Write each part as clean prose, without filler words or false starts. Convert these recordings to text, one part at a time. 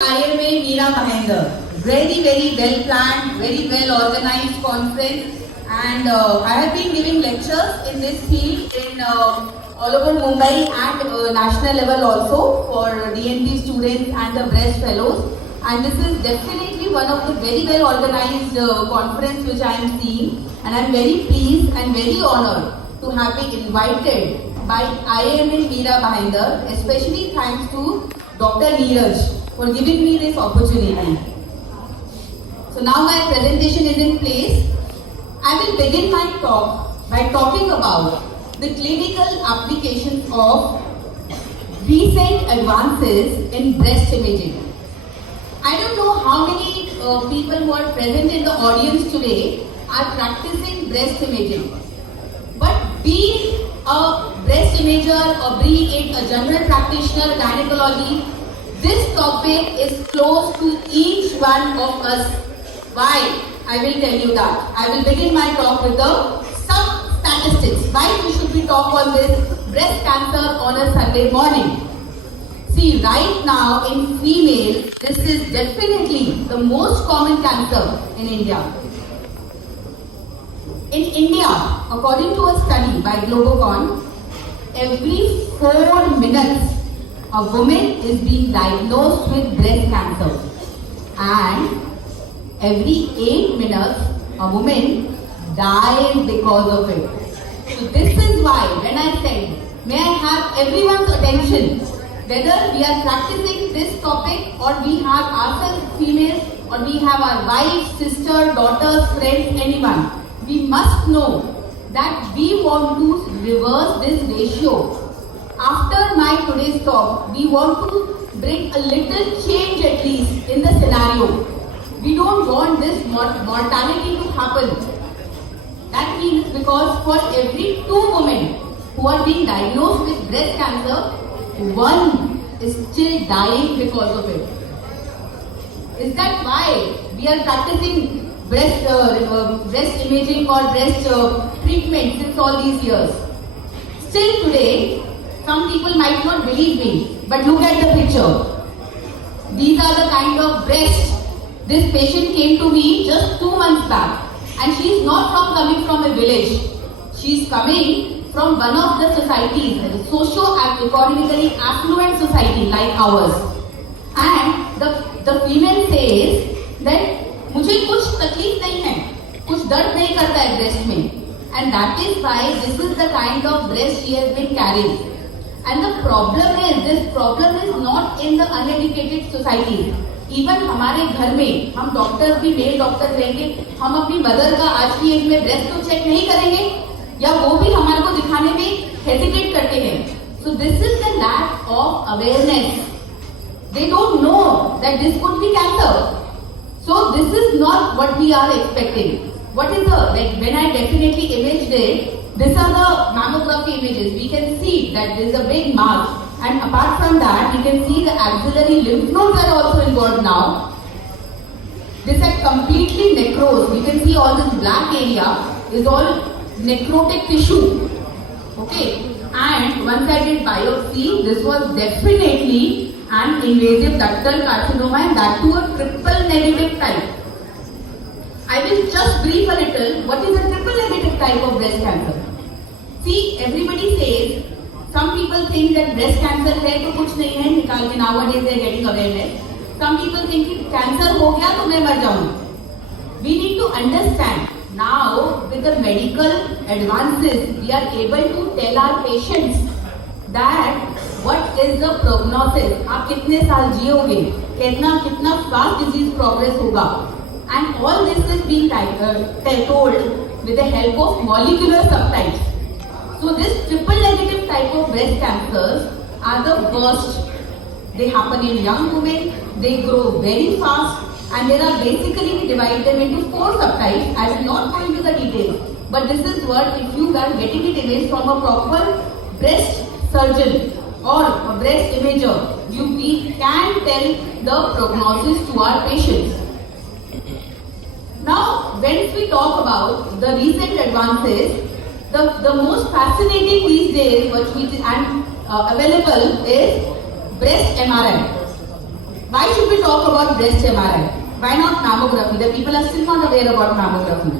IMA very well planned, very well organized conference, and I have been giving lectures in this field in all over Mumbai and national level also for DNP students and the breast fellows. And this is definitely one of the very well organized conference which I am seeing, and I am very pleased and very honored to have been invited by IMA, especially thanks to Dr. Neeraj for giving me this opportunity. So now my presentation is in place. I will begin my talk by talking about the clinical applications of recent advances in breast imaging. I don't know how many people who are present in the audience today are practicing breast imaging. But being a breast imager or being it a general practitioner, gynecology, this topic is close to each one of us. Why? I will tell you that. I will begin my talk with some statistics. Why we should be talk on this breast cancer on a Sunday morning? See, right now in female, this is definitely the most common cancer in India. In India, according to a study by Globocon, every 4 minutes a woman is being diagnosed with breast cancer, and every 8 minutes a woman dies because of it. So this is why when I said, may I have everyone's attention, whether we are practicing this topic or we have ourselves females or we have our wives, sister, daughters, friends, anyone, we must know that we want to reverse this ratio. After my today's talk, we want to bring a little change at least in the scenario. We don't want this mortality to happen. That means because for every 2 women who are being diagnosed with breast cancer, 1 is still dying because of it. Is that why we are practicing breast imaging or breast treatment since all these years? Still today, some people might not believe me, but look at the picture. These are the kind of breasts. This patient came to me just 2 months back, and she is not coming from a village. She is coming from one of the societies, a socio-economically affluent society like ours. And the female says that मुझे कुछ तकलीफ नहीं है, कुछ दर्द नहीं करता है breast में, and that is why this is the kind of breast she has been carrying. And the problem is, this problem is not in the uneducated society. Even हमारे घर में हम डॉक्टर भी मेल डॉक्टर रहेंगे, हम अपनी mother का आज की एज में ब्रेस्ट तो चेक नहीं करेंगे, या वो भी हमारे को दिखाने में हेजिटेट करते हैं. So this is the lack of awareness. They don't know that this could be cancer. So this is not what we are expecting. What is when I definitely imaged it, these are the mammography images. We can see that there is a big mass, and apart from that, we can see the axillary lymph nodes are also involved now. This is completely necrosed. We can see all this black area is all necrotic tissue. Okay, and once I did biopsy, this was definitely an invasive ductal carcinoma, and that too a triple negative type. I will just brief a little what is a triple negative type of breast cancer. See, everybody says, some people think that breast cancer है तो कुछ नहीं है, निकाल के nowadays they are getting awareness. Some people think कि cancer हो गया तो मैं मर जाऊँ. We need to understand now with the medical advances, we are able to tell our patients that what is the prognosis. आप कितने साल जियोगे, कितना fast disease progress होगा, and all this is being told with the help of molecular subtypes. So this triple negative type of breast cancers are the worst. They happen in young women, they grow very fast, and there are basically we divide them into 4 subtypes. I will not go into the details, but this is what if you are getting it imaged from a proper breast surgeon or a breast imager, we can tell the prognosis to our patients. Now, when we talk about the recent advances, the most fascinating these days which and available is breast MRI. Why should we talk about breast MRI? Why not mammography? The people are still not aware about mammography.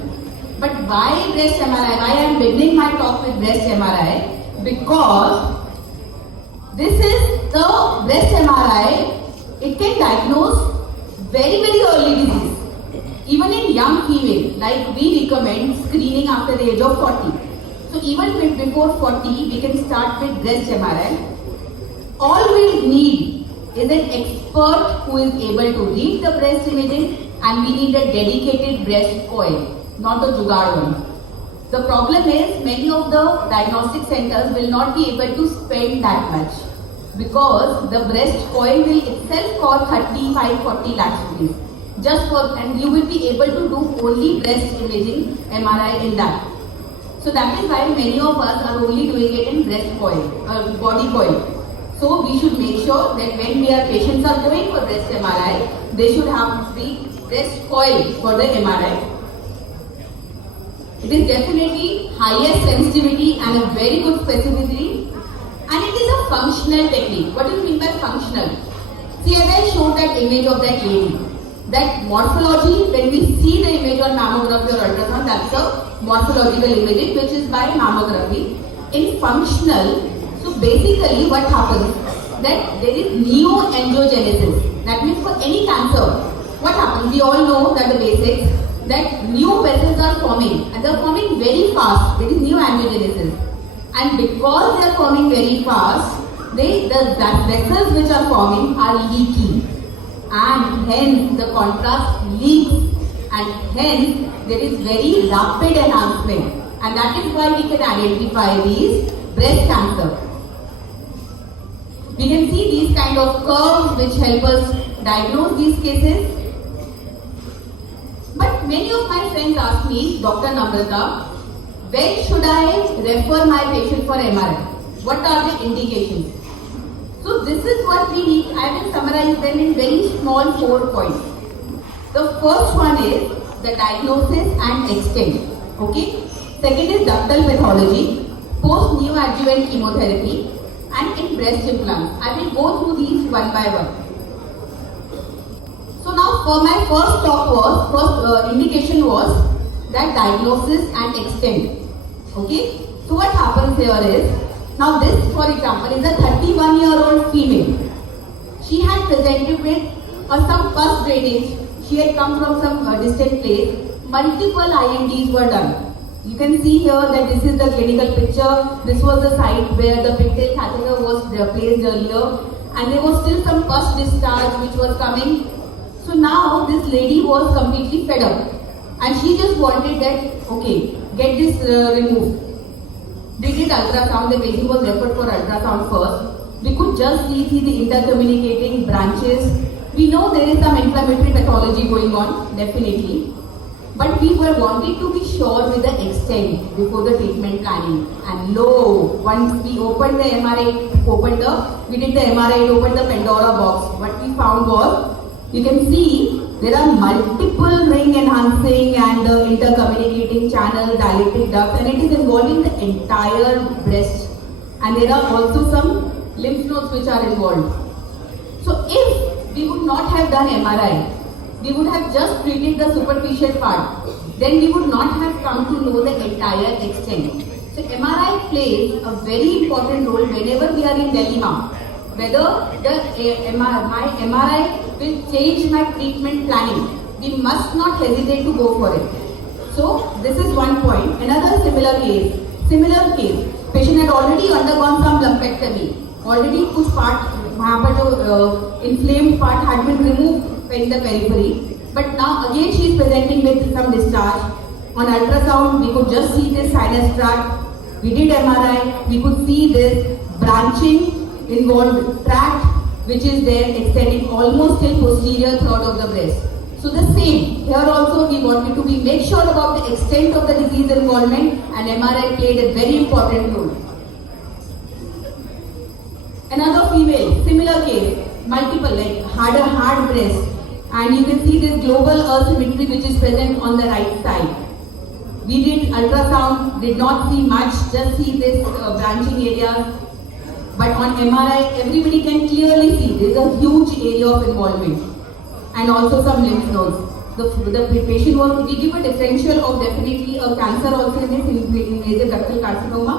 But why breast MRI? Why I am beginning my talk with breast MRI? Because this is the breast MRI. It can diagnose very early disease. Even in young female, like we recommend screening after the age of 40. So even before 40, we can start with breast MRI. All we need is an expert who is able to read the breast imaging, and we need a dedicated breast coil, not a jugaad one. The problem is many of the diagnostic centers will not be able to spend that much because the breast coil will itself cost 35-40 lakhs rupees. Just for, and you will be able to do only breast imaging MRI in that. So that is why many of us are only doing it in breast coil, body coil. So we should make sure that when our patients are going for breast MRI, they should have the breast coil for the MRI. It is definitely highest sensitivity and a very good specificity, and it is a functional technique. What do you mean by functional? See, as I showed that image of that lady, that morphology, when we see the image on mammography or ultrasound, that's a morphological imaging which is by mammography. In functional, so basically what happens, that there is neoangiogenesis. That means for any cancer, what happens? We all know that the basics, that new vessels are forming and they are forming very fast. There is neoangiogenesis. And because they are forming very fast, the vessels which are forming are leaky. And hence the contrast leaks, and hence there is very rapid enhancement, and that is why we can identify these breast cancer. We can see these kind of curves which help us diagnose these cases. But many of my friends ask me, Dr. Namrata, when should I refer my patient for MRI? What are the indications? So this is what we need. I will summarize them in very small 4 points. The first one is the diagnosis and extent. Okay. Second is ductal pathology, post neoadjuvant chemotherapy, and in breast implants. I will go through these one by one. So now for my first indication was that diagnosis and extent. Okay. So what happens here is, now this, for example, is a 31-year-old female. She had presented with some pus drainage. She had come from some distant place. Multiple INDs were done. You can see here that this is the clinical picture. This was the site where the pigtail catheter was placed earlier, and there was still some pus discharge which was coming. So now this lady was completely fed up, and she just wanted that, okay, get this removed. They did ultrasound. The patient was referred for ultrasound first. We could just see the intercommunicating branches. We know there is some inflammatory pathology going on, definitely. But we were wanting to be sure with the extent before the treatment planning. And lo, once we opened the MRI, we did the MRI, it opened the Pandora box. What we found was, you can see there are multiple ring enhancing and intercommunicating channel, dilated ducts, and it is involving the entire breast. And there are also some lymph nodes which are involved. So if we would not have done MRI, we would have just treated the superficial part, then we would not have come to know the entire extent. So MRI plays a very important role whenever we are in dilemma, whether my MRI will change my treatment planning. We must not hesitate to go for it. So this is one point. Another similar case, patient had already undergone some lumpectomy. Already कुछ part, वहाँ पर जो inflamed part had been removed in the periphery. But now again she is presenting with some discharge. On ultrasound we could just see this sinus tract. We did MRI, we could see this branching involved tract which is there extending almost till posterior third of the breast. So the same, here also we wanted to make sure about the extent of the disease involvement, and MRI played a very important role. Another female, similar case, multiple, like hard breast, and you can see this global asymmetry which is present on the right side. We did ultrasound, did not see much, just see this branching area. But on MRI, everybody can clearly see there is a huge area of involvement and also some lymph nodes. The patient was, we give a differential of definitely a cancer also in this invasive ductal carcinoma.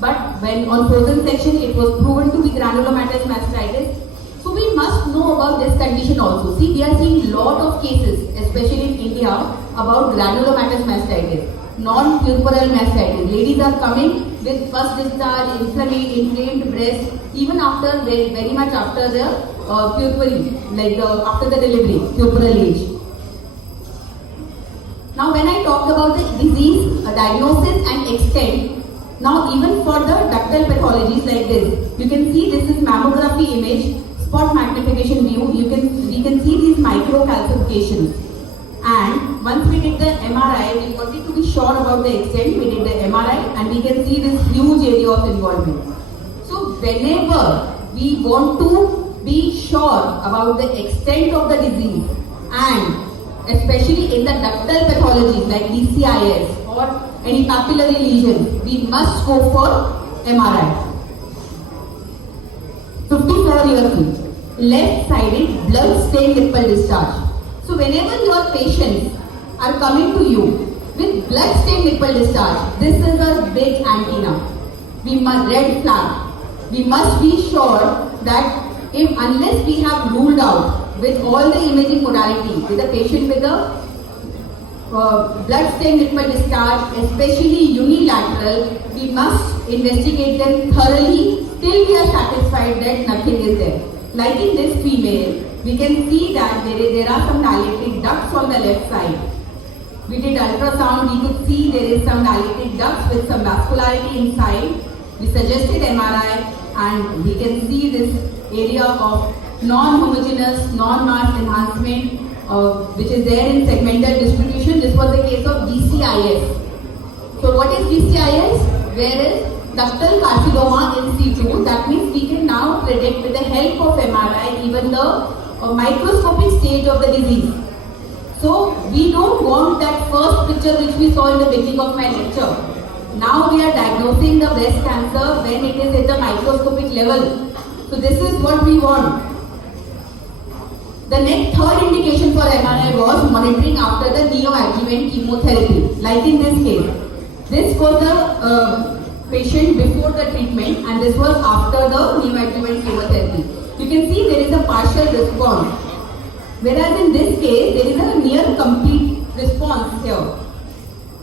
But when on frozen section, it was proven to be granulomatous mastitis. So we must know about this condition also. See, we are seeing lot of cases, especially in India, about granulomatous mastitis, non-puerperal mastitis. Ladies are coming with first discharge, inflamed breast, even after very much after the puerperal, like after the delivery, puerperal age. Now, when I talked about the disease, diagnosis and extent, now even for the ductal pathologies like this, you can see this is mammography image, spot magnification view. We can see these micro calcifications. And once we did the MRI, we wanted to be sure about the extent. We did the MRI and we can see this huge area of involvement. So whenever we want to be sure about the extent of the disease, and especially in the ductal pathologies like DCIS or any papillary lesions, we must go for MRI. 54-year-old, left-sided blood-stained nipple discharge. So whenever your patients are coming to you with blood-stained nipple discharge, this is a big antenna. We must red flag. We must be sure that unless we have ruled out with all the imaging modality with a patient with a blood-stained nipple discharge, especially unilateral, we must investigate them thoroughly till we are satisfied that nothing is there. Like in this female, we can see that there are some dilated ducts on the left side. We did ultrasound, we could see there is some dilated ducts with some vascularity inside. We suggested MRI and we can see this area of non-homogeneous, non-mass enhancement which is there in segmental distribution. This was the case of DCIS. So what is DCIS? Where is ductal carcinoma in situ? That means we can now predict with the help of MRI even the microscopic stage of the disease. So we don't want that first picture which we saw in the beginning of my lecture. Now we are diagnosing the breast cancer when it is at the microscopic level. So this is what we want. The next third indication for MRI was monitoring after the neoadjuvant chemotherapy. Like in this case, this was the patient before the treatment and this was after the neoadjuvant chemotherapy. You can see there is a partial response. Whereas in this case, there is a near complete response here.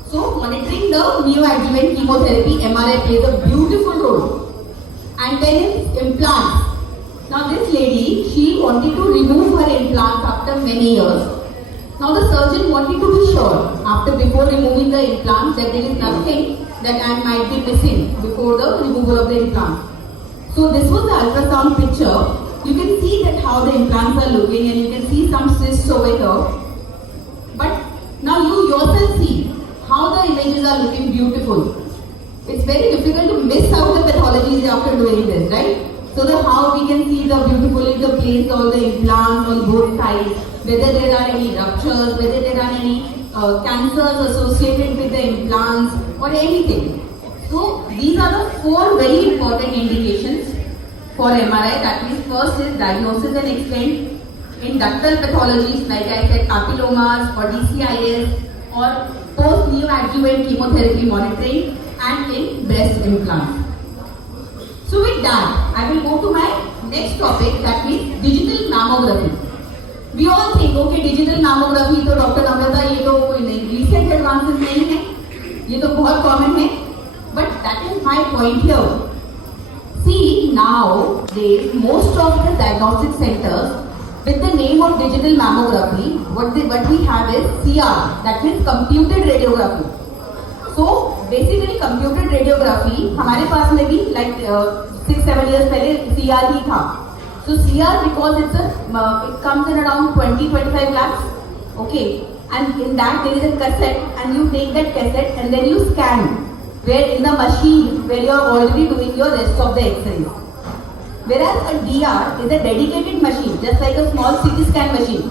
So monitoring the neoadjuvant chemotherapy, MRI plays a beautiful role. And then is implants. Now this lady, she wanted to remove her implants after many years. Now the surgeon wanted to be sure before removing the implants that there is nothing that I might be missing before the removal of the implant. So this was the ultrasound picture. You can see that how the implants are looking and you can see some cysts over here. But now you yourself see how the images are looking beautiful. It's very difficult to miss out the pathologies after doing this, right? So that how we can see the beautifully the place all the implants on both sides, whether there are any ruptures, whether there are any cancers associated with the implants or anything. So these are the four very important indications for MRI. That means first is diagnosis and extent in ductal pathologies like I said papillomas or DCIS or post neoadjuvant chemotherapy monitoring and in breast implants. So with that, I will go to my next topic, that means digital mammography. We all think, okay, digital mammography तो doctor नम्रता ये तो कोई recent advances नहीं है, ये तो बहुत common है. But that is my point here. See, nowadays most of the diagnostic centers with the name of digital mammography, what we have is CR, that means computed radiography. So basically computed radiography हमारे पास में भी like 6-7 years पहले CR ही था. So CR because it comes in around 20-25 lakhs, okay, and in that there is a cassette and you take that cassette and then you scan where in the machine where you are already doing your rest of the X-rays. Whereas a DR is a dedicated machine, just like a small CT scan machine.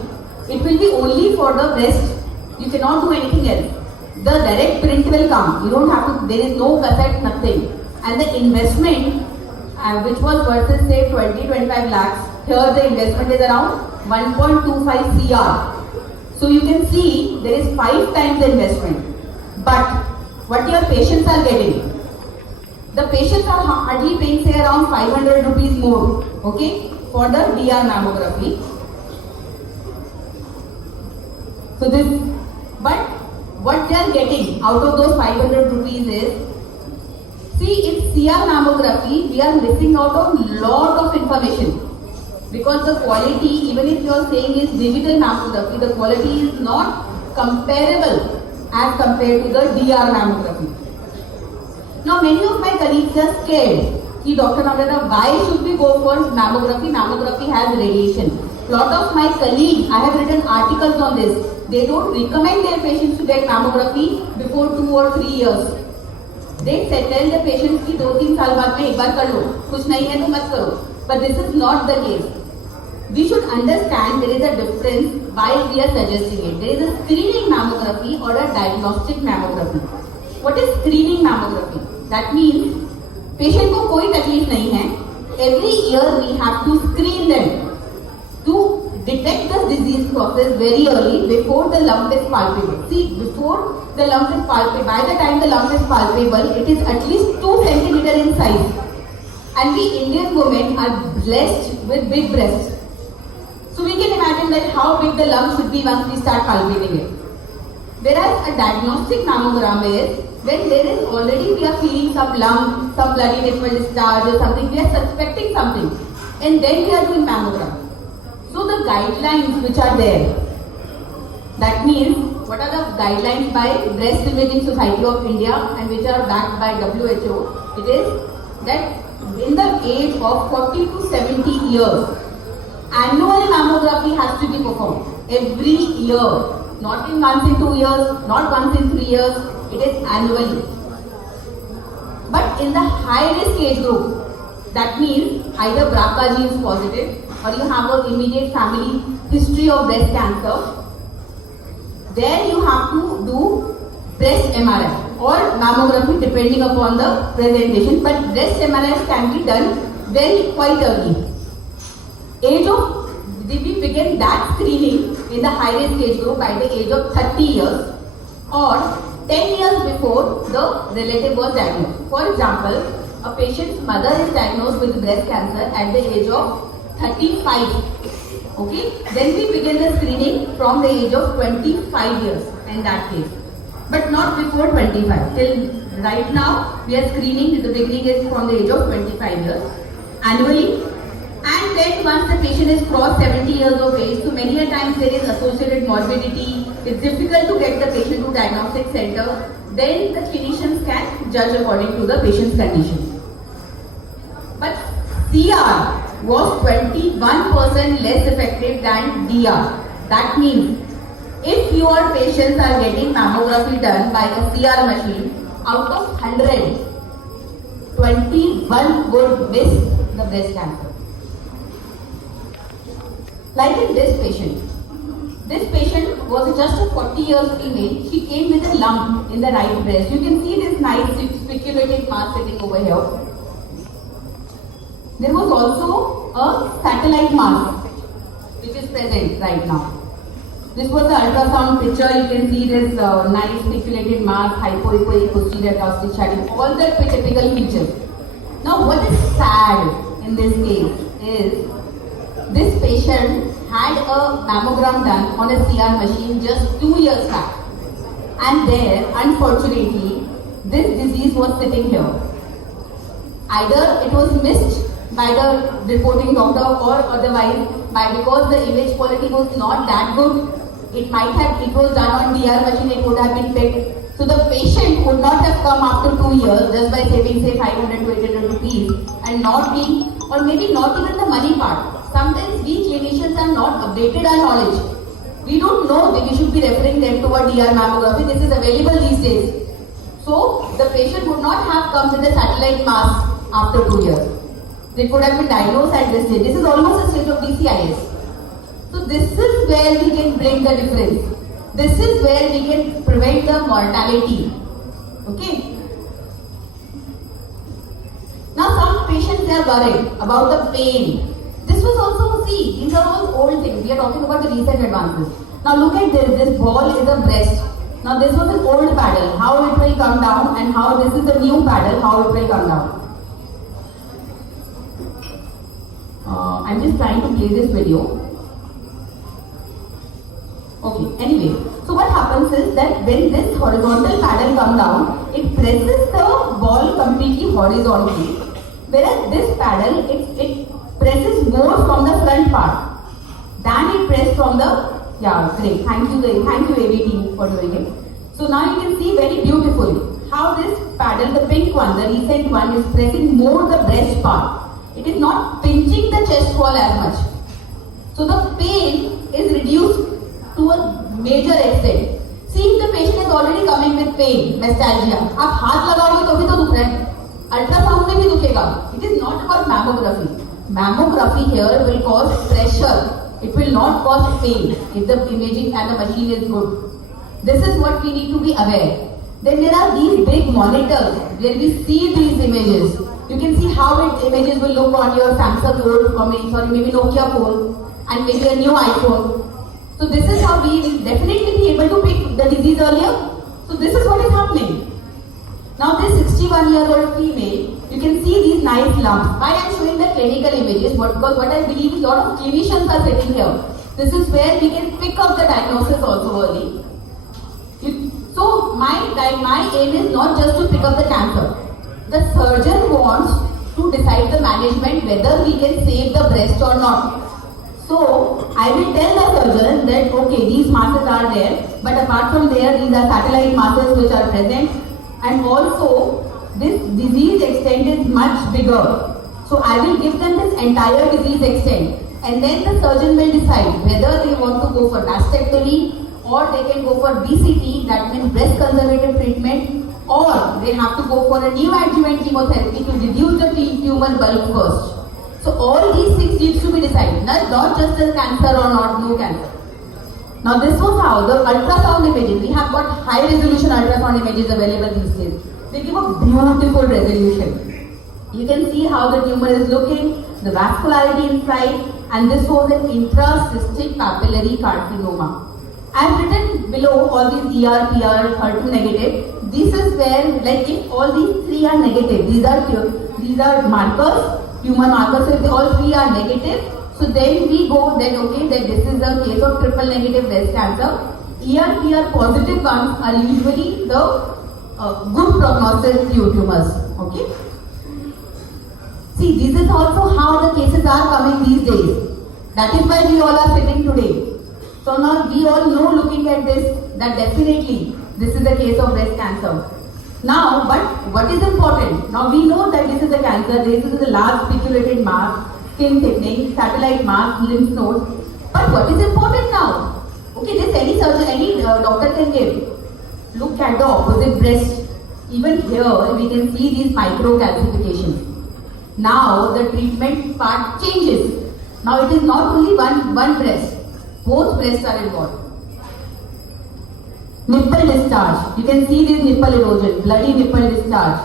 It will be only for the breast. You cannot do anything else. The direct print will come. You don't have to. There is no cassette, nothing. And the investment which was versus say 20-25 lakhs, here the investment is around 1.25 CR. So you can see there is 5 times the investment. But what your patients are getting? The patients are hardly paying say around 500 rupees more, okay, for the DR mammography. So this, but what they are getting out of those 500 rupees is, see, in CR mammography, we are missing out on lot of information. Because the quality, even if you are saying is digital mammography, the quality is not comparable as compared to the DR mammography. Now many of my colleagues are scared. Ki Dr. Namrata, why should we go for mammography? Mammography has radiation. Lot of my colleagues, I have written articles on this. They don't recommend their patients to get mammography before 2 or 3 years. They tell the patients ki 2-3 साल बाद में एक बार कर लो, कुछ नहीं है तो मत करो. But this is not the case. We should understand there is a difference while we are suggesting it. There is a screening mammography or a diagnostic mammography. What is screening mammography? That means patient को कोई तकलीफ नहीं है. Every year we have to screen them to detect the disease process very early before the lump is palpable. See, before the lump is palpable, by the time the lump is palpable, it is at least 2 centimeters in size. And we Indian women are blessed with big breasts. So we can imagine that how big the lump should be once we start palpating it. Whereas a diagnostic mammogram is when there is already we are feeling some lump, some bloody nipple discharge or something, we are suspecting something, and then we are doing mammogram. So the guidelines which are there, that means what are the guidelines by Breast Imaging Society of India and which are backed by WHO, it is that in the age of 40 to 70 years, annual mammography has to be performed every year, not in once in 2 years, not once in 3 years, it is annually. But in the high risk age group, that means either BRCA gene is positive or you have an immediate family history of breast cancer, there you have to do breast MRI or mammography depending upon the presentation, but breast MRI can be done very quite early. Age of, we begin that screening in the high risk age group by the age of 30 years or 10 years before the relative was diagnosed. For example, a patient's mother is diagnosed with breast cancer at the age of 35. Okay, then we begin the screening from the age of 25 years in that case, but not before 25. Till right now, we are screening. The beginning is from the age of 25 years annually, and then once the patient is crossed 70 years of age, so many a times there is associated morbidity. It's difficult to get the patient to diagnostic center. Then the clinicians can judge according to the patient's condition. But CR was 21% less effective than DR. That means if your patients are getting mammography done by a CR machine, out of 100, 21 would miss the breast cancer. Like in this patient. This patient was just a 40 years female. She came with a lump in the right breast. You can see this nice spiculated mass sitting over here. There was also a satellite mass which is present right now. This was the ultrasound picture. You can see this nice spiculated mass, hypoechoic posterior acoustic shadow, all the typical features. Now what is sad in this case is this patient had a mammogram done on a CR machine just 2 years back, and there unfortunately this disease was sitting here. Either it was missed by the reporting doctor or otherwise because the image quality was not that good. It was done on DR machine, it would have been picked. So the patient would not have come after 2 years just by saving say 500 to 800 rupees and not being, or maybe not even the money part. Sometimes we clinicians are not updated our knowledge. We don't know that we should be referring them to a DR mammography. This is available these days. So the patient would not have come with a satellite mass after 2 years. They could have been diagnosed at this stage. This is almost a stage of DCIS. So this is where we can bring the difference. This is where we can prevent the mortality. Okay. Now some patients, they are worried about the pain. This was also, see, these are all old things. We are talking about the recent advances. Now look at this. This ball is a breast. Now this was an old paddle. How it will come down, and how this is the new paddle. How it will come down. I'm just trying to play this video. Okay, anyway, so what happens is that when this horizontal paddle comes down, it presses the ball completely horizontally, whereas this paddle, it presses more from the front part than it presses from the, yeah, great, thank you AV team for doing it. So now you can see very beautifully how this paddle, the pink one, the recent one, is pressing more the breast part. It is not pinching the chest wall as much. So the pain is reduced to a major extent. See, if the patient is already coming with pain, nostalgia, आप हाथ लगाओगे तो भी तो दुख रहा है. Ultrasound में भी दुखेगा. It is not about mammography. Mammography here will cause pressure. It will not cause pain if the imaging and the machine is good. This is what we need to be aware. Then there are these big monitors where we see these images. You can see how images will look on your Samsung old, or maybe Nokia phone, and maybe a new iPhone. So this is how we will definitely be able to pick the disease earlier. So this is what is happening. Now this 61-year-old female, you can see these nice lumps. Why I am showing the clinical images? Because what I believe is a lot of clinicians are sitting here. This is where we can pick up the diagnosis also early. So my aim is not just to pick up the cancer. The surgeon wants to decide the management whether we can save the breast or not. So I will tell the surgeon that okay, these masses are there, but apart from there, these are satellite masses which are present, and also this disease extent is much bigger. So I will give them this entire disease extent, and then the surgeon will decide whether they want to go for mastectomy or they can go for BCT, that means breast conservative treatment, or they have to go for a neoadjuvant chemotherapy to reduce the tumor bulk first. So all these things needs to be decided, not just the cancer or not no cancer. Now this was how the ultrasound images, we have got high resolution ultrasound images available these days. They give a beautiful resolution. You can see how the tumor is looking, the vascularity inside, and this was an intracystic papillary carcinoma. I have written below all these ER, PR, HER2 negative. This is where, like if all these three are negative, these are markers, tumor markers, so if all three are negative, so then we go that okay, that this is a case of triple negative breast cancer. ER, PR positive ones are usually the good prognosis tumors. Okay. See, this is also how the cases are coming these days. That is why we all are sitting today. So now we all know, looking at this, that definitely this is a case of breast cancer. Now, but what is important? Now we know that this is a cancer, this is a large spiculated mass, skin thickening, satellite mass, lymph nodes. But what is important now? Okay, this any surgeon, any doctor can give. Look at the opposite breast. Even here we can see these micro calcifications. Now the treatment part changes. Now it is not only one breast. Both breasts are involved. Nipple discharge. You can see this nipple erosion, bloody nipple discharge.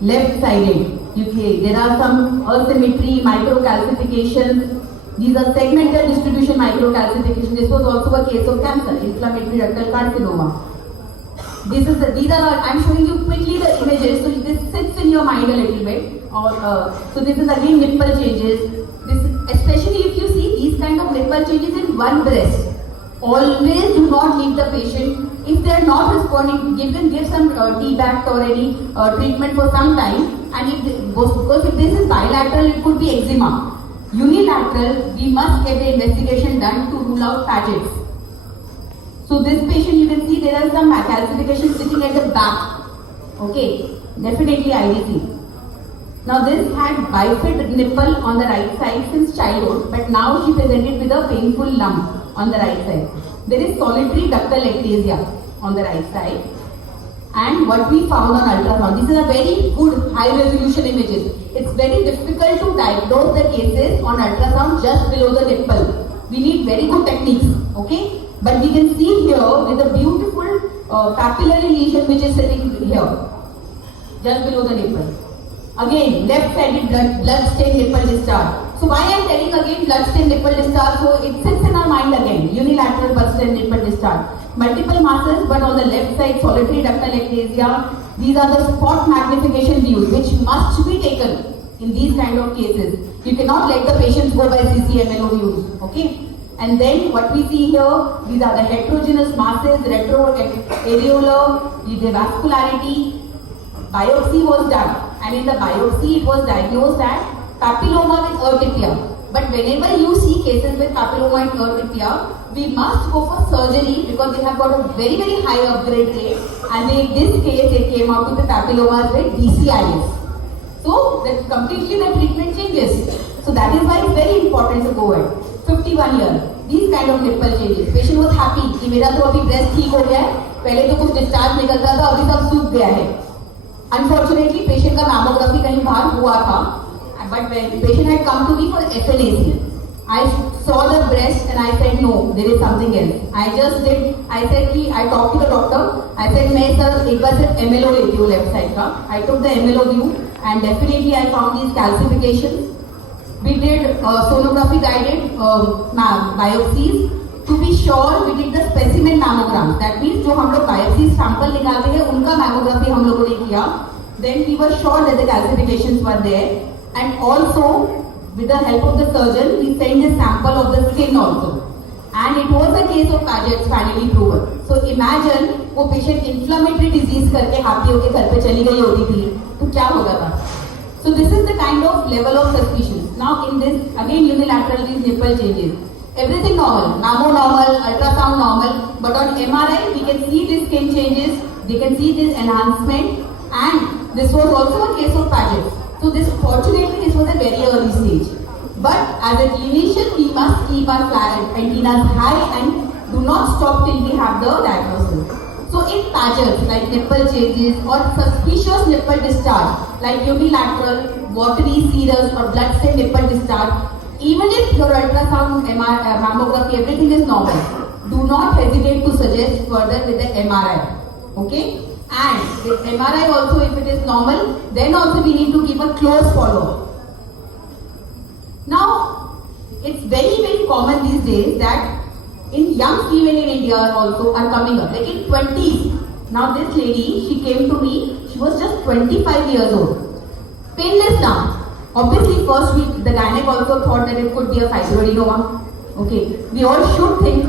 Left-sided. There are some asymmetry, microcalcifications. These are segmental distribution microcalcification. This was also a case of cancer, inflammatory ductal carcinoma. I'm showing you quickly the images, so this sits in your mind a little bit. So this is again nipple changes. Especially if you see these kind of nipple changes in one breast, always do not leave the patient. If they are not responding, give some T-bact or any treatment for some time. And because if this is bilateral, it could be eczema. Unilateral, we must get the investigation done to rule out patches. So this patient, you can see there are some calcifications sitting at the back. Okay, definitely IDC. Now this had bifid nipple on the right side since childhood, but now she presented with a painful lump on the right side. There is solitary ductal ectasia on the right side. And what we found on ultrasound, these are very good high resolution images. It's very difficult to diagnose the cases on ultrasound just below the nipple. We need very good techniques, okay? But we can see here with a beautiful papillary lesion which is sitting here, just below the nipple. Again, left-sided blood-stained nipple discharge. So why I am telling again blood-stained nipple discharge? So it sits in our mind again. Unilateral blood-stained nipple discharge. Multiple masses, but on the left side, solitary ductal ectasia. These are the spot magnification views which must be taken in these kind of cases. You cannot let the patients go by CCMLO views. Okay. And then what we see here, these are the heterogeneous masses, retroareolar, the vascularity. Biopsy was done, and in the biopsy it was diagnosed as papilloma with urticaria. But whenever you see cases with papilloma and urticaria, we must go for surgery because they have got a very, very high upgrade rate. And in this case, it came out with the papillomas with DCIS. So that completely the treatment changes. So that is why it's very important to go ahead. 51 years, these kind of nipple changes. Patient was happy कि मेरा तो अभी breast ठीक हो गया है. पहले तो कुछ discharge निकलता था, अभी सब सूख गया है. Unfortunately, patient का mammography कहीं बाहर हुआ था. But when patient had come to me for FNAC, I saw the breast and I said no, there is something else. I said कि I talked to the doctor. I said मैं sir एक बार सिर्फ MLO लेती हूँ left side का. I took the MLO view and definitely I found these calcifications. We did sonography guided biopsies. To be sure, we did the specimen mammogram. That means जो हम लोग biopsy sample निकालते हैं उनका mammography हम लोगों ने किया. Then we were sure that the calcifications were there. And also, with the help of the surgeon, we sent a sample of the skin also. And it was a case of Paget's finally proven. So imagine वो patient inflammatory disease करके हाथी होके घर पे चली गई होती थी, तो क्या होगा था? So this is the kind of level of suspicion. Now in this, again unilateral these nipple changes. Everything normal, mammo normal, ultrasound normal, but on MRI we can see these skin changes, we can see this enhancement, and this was also a case of Paget's. So this, fortunately, this was a very early stage. But as a clinician, we must keep our antennas high and do not stop till we have the diagnosis. So in Paget's, like nipple changes or suspicious nipple discharge, like unilateral, watery, serous or blood-stained nipple discharge, even if your ultrasound, mammography, everything is normal, do not hesitate to suggest further with the MRI. Okay? And with MRI also, if it is normal, then also we need to keep a close follow-up. Now, it's very, very common these days that in young female in India also are coming up, like in 20s. Now this lady, she came to me, she was just 25 years old. Painless now. Obviously, first the gynec also thought that it could be a fibroadenoma. Okay, we all should think.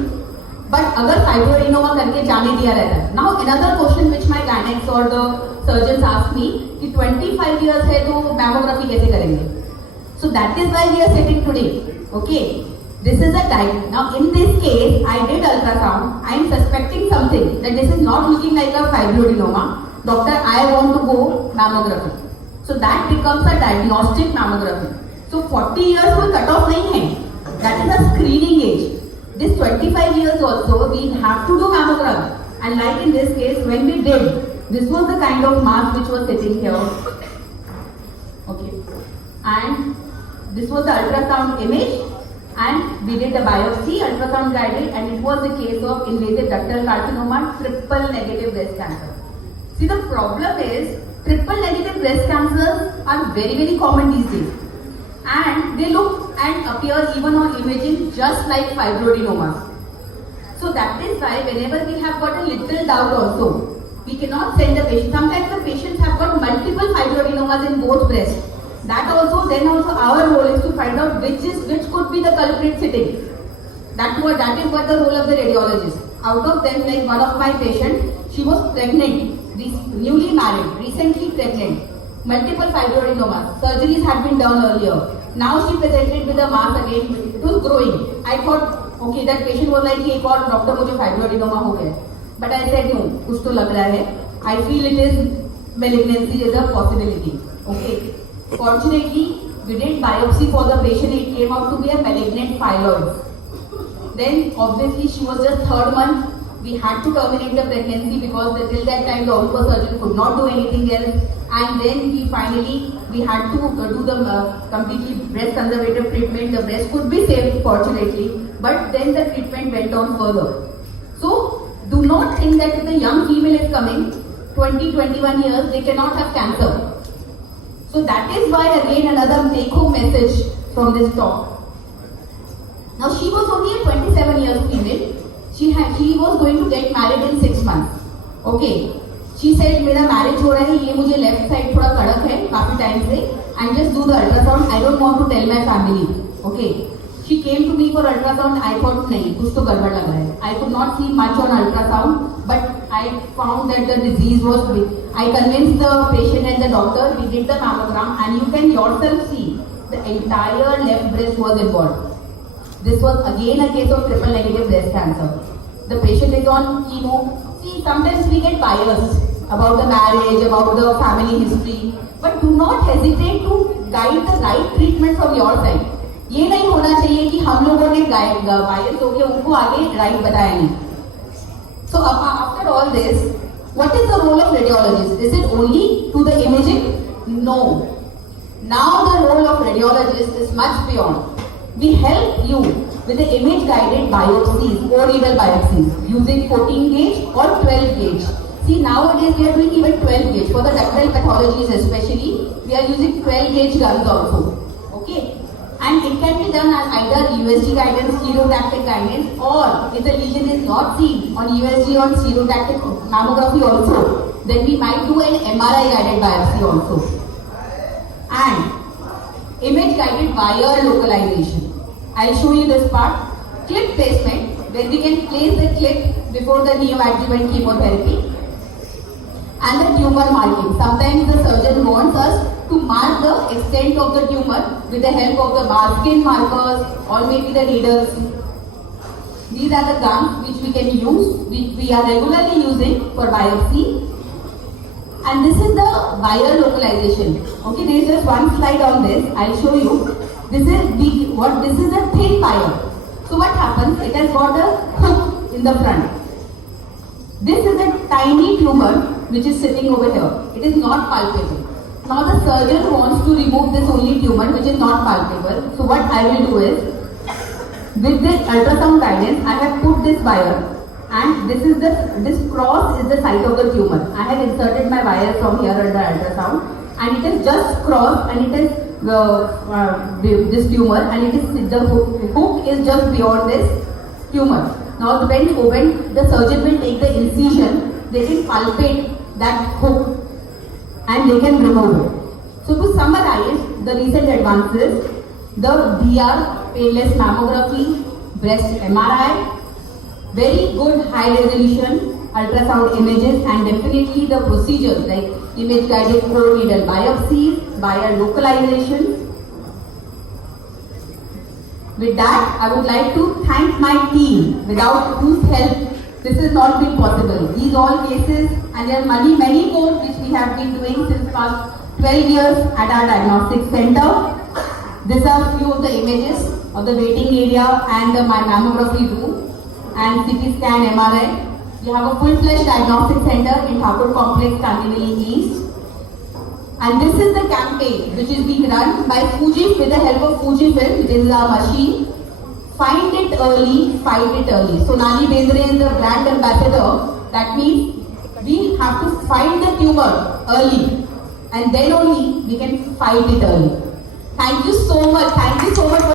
But अगर fibroadenoma करके जाने दिया रहता है. Now another question which my gynecs or the surgeons ask me कि 25 years है तो mammography कैसे करेंगे? So that is why we are sitting today. Okay, this is a time. Now in this case, I did ultrasound. I am suspecting something that this is not looking like a fibroadenoma. Doctor, I want to go mammography. So that becomes a diagnostic mammography. So 40 years कोई cut off नहीं है. That is a screening age. This 25 years also, we have to do mammogram. And like in this case, when we did, this was the kind of mass which was sitting here. Okay. And this was the ultrasound image. And we did the biopsy, ultrasound guided, and it was the case of invasive ductal carcinoma, triple negative breast cancer. See, the problem is, triple negative breast cancers are very, very common these days. And they look and appear even on imaging just like fibroadenomas. So that is why whenever we have got a little doubt also, we cannot send the patient. Sometimes the patients have got multiple fibroadenomas in both breasts. That also, then also our role is to find out which could be the culprit sitting. That is what the role of the radiologist. Out of them, like one of my patients, she was pregnant, newly married, recently pregnant. Multiple fibroadenomas. Surgeries had been done earlier. Now she presented with a mass again. It was growing. I thought, okay, that patient was like, "Hey, doctor, मुझे fibroadenoma हो गया." But I said no, कुछ तो लग रहा है. I feel it is malignancy is a possibility. Okay. Fortunately, we did biopsy for the patient. It came out to be a malignant phyloid. Then obviously she was just 3rd month. We had to terminate the pregnancy because till that time the onco-surgeon could not do anything else. And then we had to do the completely breast conservative treatment. The breast could be saved, fortunately, but then the treatment went on further. So do not think that if the young female is coming, 20, 21 years, they cannot have cancer. So that is why again another take-home message from this talk. Now she was only a 27 years female. She was going to get married in 6 months. Okay. She said मेरा marriage हो रहा है, ये मुझे left side थोड़ा कड़क है काफी time से, and just do the ultrasound. I don't want to tell my family. Okay. She came to me for ultrasound. I thought नहीं कुछ तो गड़बड़ लग रहा है. I could not see much on ultrasound, but I found that the disease was big. I convinced the patient and the doctor. We did the mammogram, and you can yourself see the entire left breast was involved. This was again a case of triple negative breast cancer. The patient is on chemo. See, sometimes we get biased about the marriage, about the family history, but do not hesitate to guide the right treatment from your side. ये नहीं होना चाहिए कि हम लोगों ने biased होकर उनको आगे right बताया नहीं. So after all this, what is the role of radiologist? Is it only to the imaging? No. Now the role of radiologist is much beyond. We help you with the image-guided biopsies, core-needle biopsies, using 14 gauge or 12 gauge. See, nowadays we are doing even 12 gauge. For the ductal pathologies especially, we are using 12 gauge guns also. Okay? And it can be done as either USG guidance, stereotactic guidance, or if the lesion is not seen on USG or stereotactic mammography also, then we might do an MRI guided biopsy also. And image guided wire localization. I'll show you this part. Clip placement, where we can place the clip before the neoadjuvant chemotherapy. And the tumor marking. Sometimes the surgeon wants us to mark the extent of the tumor with the help of the Barskin markers or maybe the needles. These are the guns which we can use, which we are regularly using for biopsy. And this is the wire localization. Okay, there is just one slide on this. I'll show you. This is a thin wire. So what happens? It has got a hook in the front. This is a tiny tumor which is sitting over here. It is not palpable. Now the surgeon wants to remove this only tumor which is not palpable. So what I will do is, with the ultrasound guidance, I have put this wire. And this cross is the site of the tumor. I have inserted my wire from here under ultrasound, and it is just crossed, and it is this tumor, and it is the hook is just beyond this tumor. Now when the surgeon will take the incision, they can palpate that hook, and they can remove it. So to summarize the recent advances, the DR painless mammography, breast MRI, very good high resolution ultrasound images, and definitely the procedures like image guided core needle biopsies, wire localization. With that, I would like to thank my team, without whose help this has not been possible. These all cases, and there are many more which we have been doing since past 12 years at our diagnostic center. These are few of the images of the waiting area and my mammography room and CT scan MRI. We have a full-fledged diagnostic center in Thakur Complex, Kandivali East. And this is the campaign which is being run by Fuji with the help of Fujifilm, which is a machine. Find it early, fight it early. Sonali Bendre is the brand ambassador. That means we have to find the tumor early, and then only we can fight it early. Thank you so much. Thank you so much.